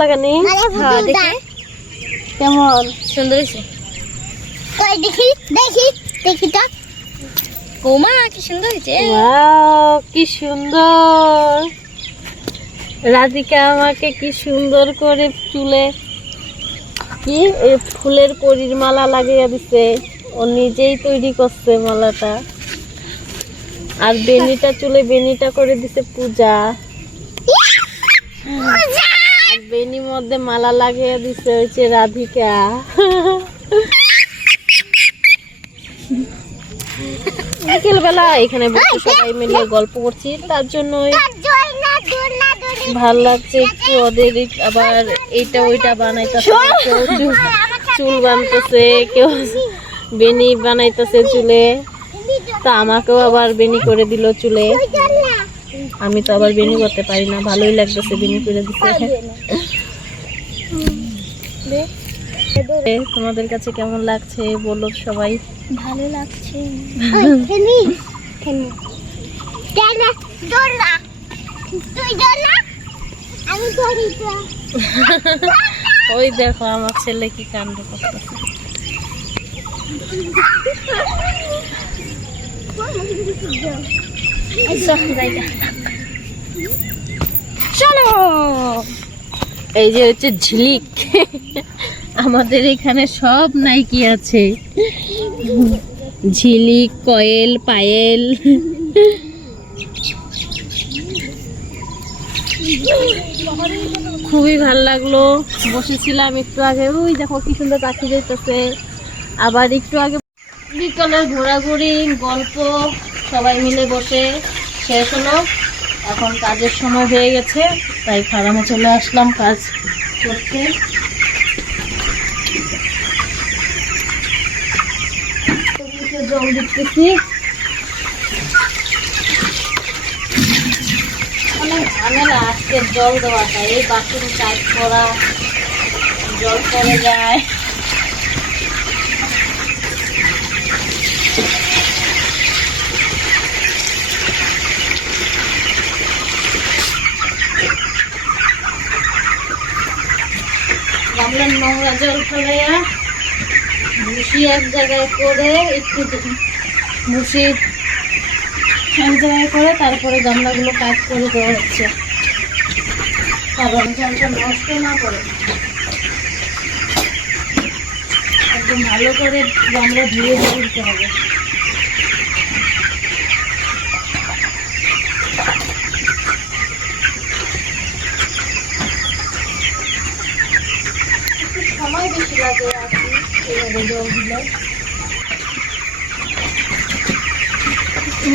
লাগানি কেমন সুন্দর হয়েছে। দেখি দেখি দেখি তো ওমা কি সুন্দর হয়েছে। ওয়াও কি সুন্দর। রাধিকা আমাকে কি সুন্দর করে চুলে কি ফুলের কড়ির মালা লাগিয়ে দিছে। ও নিজেই তৈরি করছে মালাটা। আর বেনিটা চুলে বেনিটা করে দিছে পূজা। আর বেনির মধ্যে মালা লাগিয়ে দিছে হচ্ছে রাধিকা। বিকেল বেলা এখানে বসে সবাই মিলে গল্প করছি, তার জন্যই ভাল লাগছে একটু। ওদের আবার এইটা ওইটা বানাইতেছে, কেউ চুল বানাইতেছে, কেউ বেনি বানাইতেছে চুলে। তা আমাকেও আবার বেনি করে দিল চুলে। আমি তো আবার বেনি করতে পারি না, ভালোই লাগতেছে বেনি করে দিতে। তোমাদের কাছে কেমন লাগছে বলো সবাই। ভালো লাগছে। ওই দেখো আমার ছেলে কি কাণ্ড করতেছে। চলো এই যে হচ্ছে ঝিলিক। আমাদের এখানে সব নাইকি আছে, ঝিলিক, কয়েল, পায়েল। খুবই ভাল লাগলো। বসেছিলাম একটু আগে, ওই দেখো কি সুন্দর পাখি যাইতেছে। আবার একটু আগে বিকালের ঘোরাঘুরি গল্প সবাই মিলে বসে শেষ হলো। এখন কাজের সময় হয়ে গেছে, তাই ফার্মে চলে আসলাম কাজ করতে। জল দিতেছি, অনেক ঝামেলা আজকে জল দেওয়াটা। এই বাথরুম কাজ করা, জল পড়ে যায়। গামলার নোংরা জল ফেলাইয়া ভুসি এক জায়গায় করে, একটু ভুসি এক জায়গায় করে তারপরে গামলাগুলো কাজ করে দেওয়া হচ্ছে, কারণ জলটা নষ্ট না করে। একদম ভালো করে গামলা ধুয়ে দিতে হবে। সময় বেশি লাগে এইভাবে জল দিলে।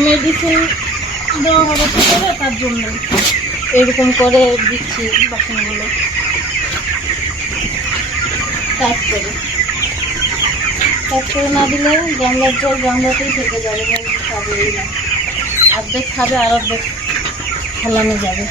মেডিসিন দেওয়া হবে তো করে, তার জন্য এরকম করে দিচ্ছি বাসনগুলো কাজ করে। কাজ করে না দিলে গামলার জল গামলাতেই থেকে যাবে, খাবেই না। অর্ধেক খাবে আর অর্ধেক ফেলানো যাবে।